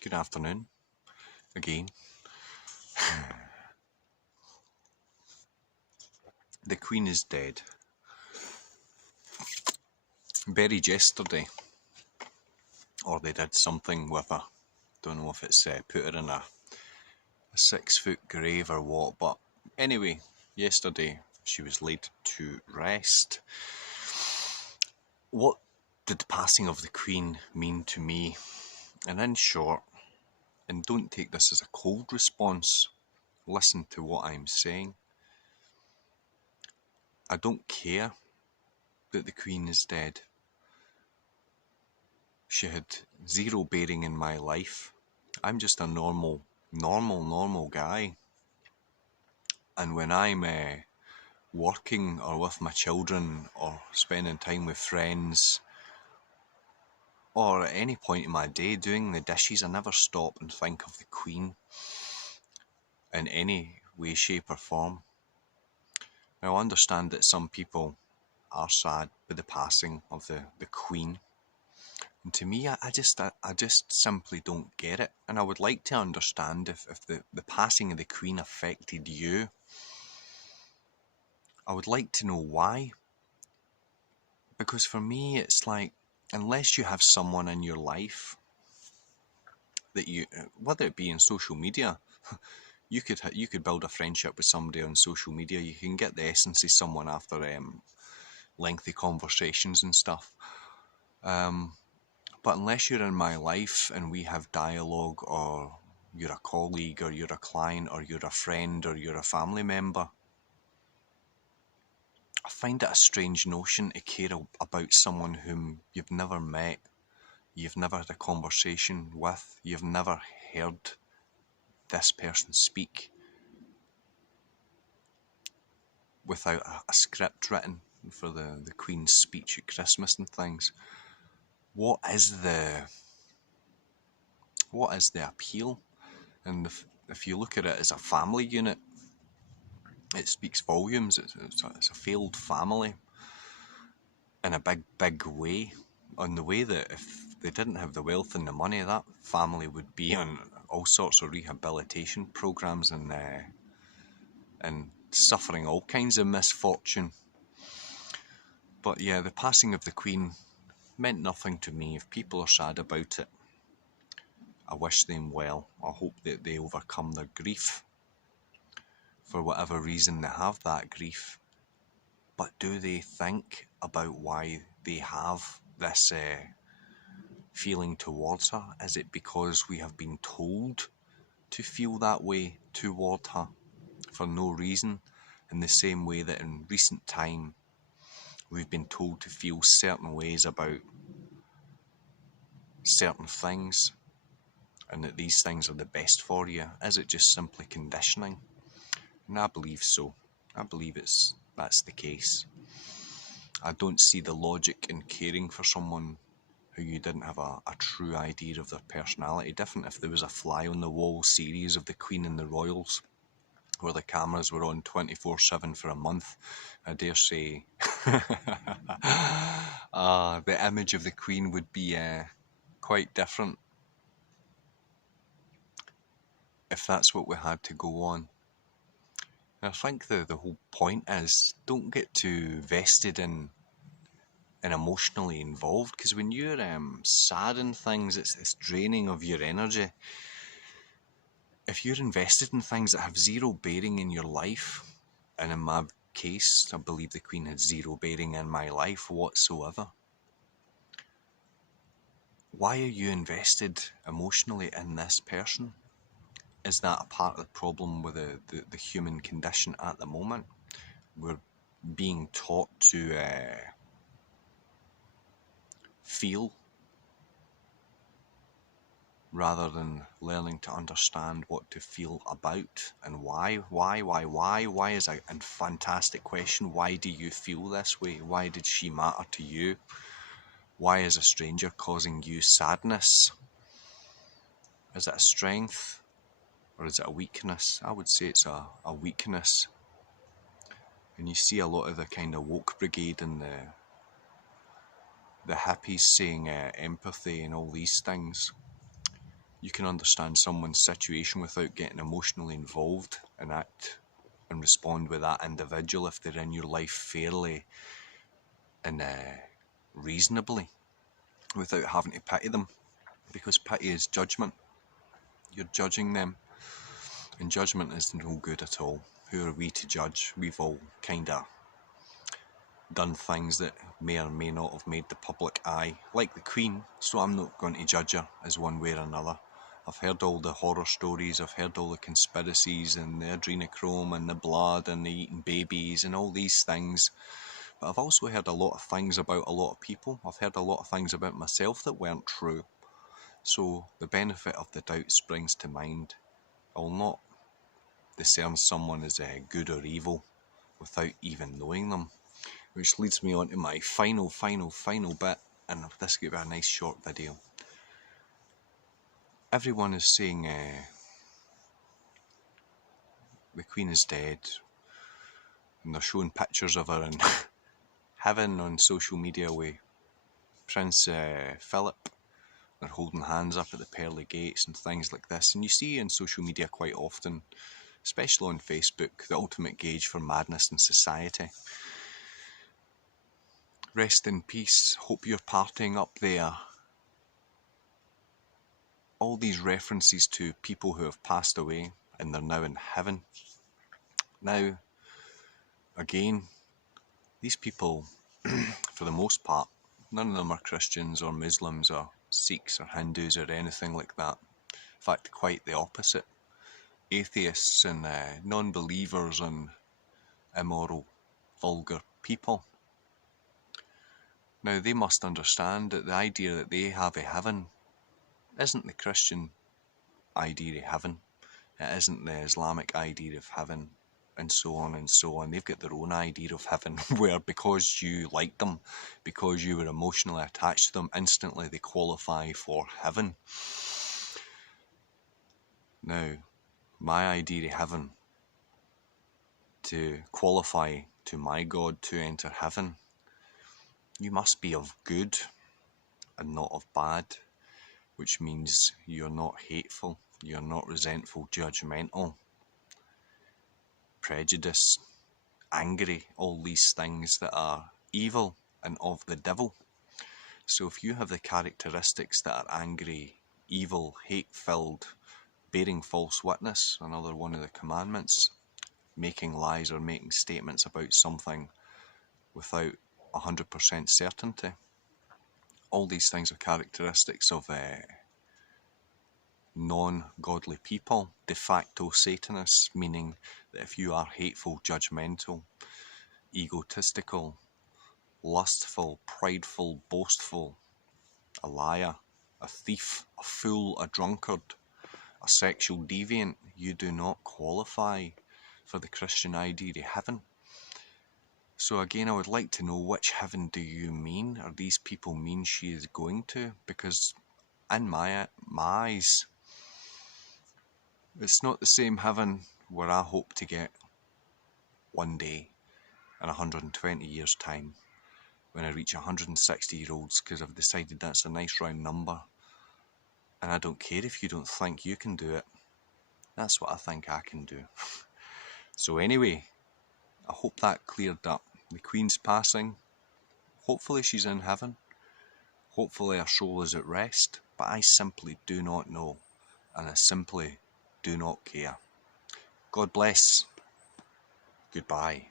Good afternoon, again. The Queen is dead. Buried yesterday, or they did something with her. Don't know if it's put her in a 6-foot grave or what, but anyway, yesterday she was laid to rest. What did the passing of the Queen mean to me? And in short, and don't take this as a cold response, listen to what I'm saying. I don't care that the Queen is dead. She had zero bearing in my life. I'm just a normal guy. And when I'm working or with my children or spending time with friends or at any point in my day doing the dishes, I never stop and think of the Queen in any way, shape or form. Now I understand that some people are sad with the passing of the Queen. And to me, I just simply don't get it. And I would like to understand if the passing of the Queen affected you. I would like to know why. Because for me, it's like, unless you have someone in your life that you, whether it be in social media, you could build a friendship with somebody on social media. You can get the essence of someone after lengthy conversations and stuff. But unless you're in my life and we have dialogue, or you're a colleague, or you're a client, or you're a friend, or you're a family member, I find it a strange notion to care about someone whom you've never met, you've never had a conversation with, you've never heard this person speak without a script written for the Queen's speech at Christmas and things. What is the appeal? And if you look at it as a family unit, it speaks volumes. It's a failed family in a big way, on the way that if they didn't have the wealth and the money, that family would be on all sorts of rehabilitation programs and suffering all kinds of misfortune. But yeah, the passing of the Queen meant nothing to me. If people are sad about it, I wish them well. I hope that they overcome their grief, for whatever reason they have that grief. But do they think about why they have this feeling towards her? Is it because we have been told to feel that way toward her for no reason, in the same way that in recent time we've been told to feel certain ways about certain things, and that these things are the best for you? Is it just simply conditioning? And I believe so. I believe that's the case. I don't see the logic in caring for someone who you didn't have a true idea of their personality. Different if there was a fly on the wall series of the Queen and the Royals, where the cameras were on 24/7 for a month. I dare say the image of the Queen would be quite different if that's what we had to go on. And I think the whole point is, don't get too vested in and emotionally involved, because when you're sad in things, it's draining of your energy. If you're invested in things that have zero bearing in your life, and in my case, I believe the Queen had zero bearing in my life whatsoever, why are you invested emotionally in this person? Is that a part of the problem with the human condition at the moment? We're being taught to feel rather than learning to understand what to feel about and why. Why is a fantastic question. Why do you feel this way? Why did she matter to you? Why is a stranger causing you sadness? Is it a strength or is it a weakness? I would say it's a weakness. And you see a lot of the kind of woke brigade and the hippies saying empathy and all these things. You can understand someone's situation without getting emotionally involved and act and respond with that individual if they're in your life fairly and reasonably, without having to pity them, because pity is judgment. You're judging them, and judgment is no good at all. Who are we to judge? We've all kind of done things that may or may not have made the public eye, like the Queen, so I'm not going to judge her as one way or another. I've heard all the horror stories, I've heard all the conspiracies and the adrenochrome and the blood and the eating babies and all these things, but I've also heard a lot of things about a lot of people. I've heard a lot of things about myself that weren't true, so the benefit of the doubt springs to mind. I'll not discern someone as good or evil without even knowing them. Which leads me on to my final bit, and this could be a nice short video. Everyone is saying the Queen is dead, and they're showing pictures of her in heaven on social media with Prince Philip. They're holding hands up at the pearly gates and things like this, and you see in social media quite often, especially on Facebook, the ultimate gauge for madness in society. Rest in peace, hope you're partying up there. All these references to people who have passed away and they're now in heaven. Now, again, these people, for the most part, none of them are Christians or Muslims or Sikhs or Hindus or anything like that. In fact, quite the opposite. Atheists and non-believers and immoral, vulgar people. Now, they must understand that the idea that they have a heaven isn't the Christian idea of heaven. It isn't the Islamic idea of heaven, and so on and so on. They've got their own idea of heaven, where because you like them, because you were emotionally attached to them, instantly they qualify for heaven. Now, my idea of heaven, to qualify to my God to enter heaven, you must be of good and not of bad, which means you're not hateful, you're not resentful, judgmental, prejudice, angry, all these things that are evil and of the devil. So if you have the characteristics that are angry, evil, hate-filled, bearing false witness, another one of the commandments, making lies or making statements about something without 100% certainty, all these things are characteristics of non-godly people, de facto Satanists, meaning that if you are hateful, judgmental, egotistical, lustful, prideful, boastful, a liar, a thief, a fool, a drunkard, a sexual deviant, you do not qualify for the Christian idea of heaven. So again, I would like to know, which heaven do you mean, or these people mean she is going to? Because in my eyes, it's not the same heaven where I hope to get one day in 120 years' time, when I reach 160-year-olds, because I've decided that's a nice round number. And I don't care if you don't think you can do it. That's what I think I can do. So anyway, I hope that cleared up. The Queen's passing. Hopefully she's in heaven. Hopefully her soul is at rest. But I simply do not know. And I simply do not care. God bless. Goodbye.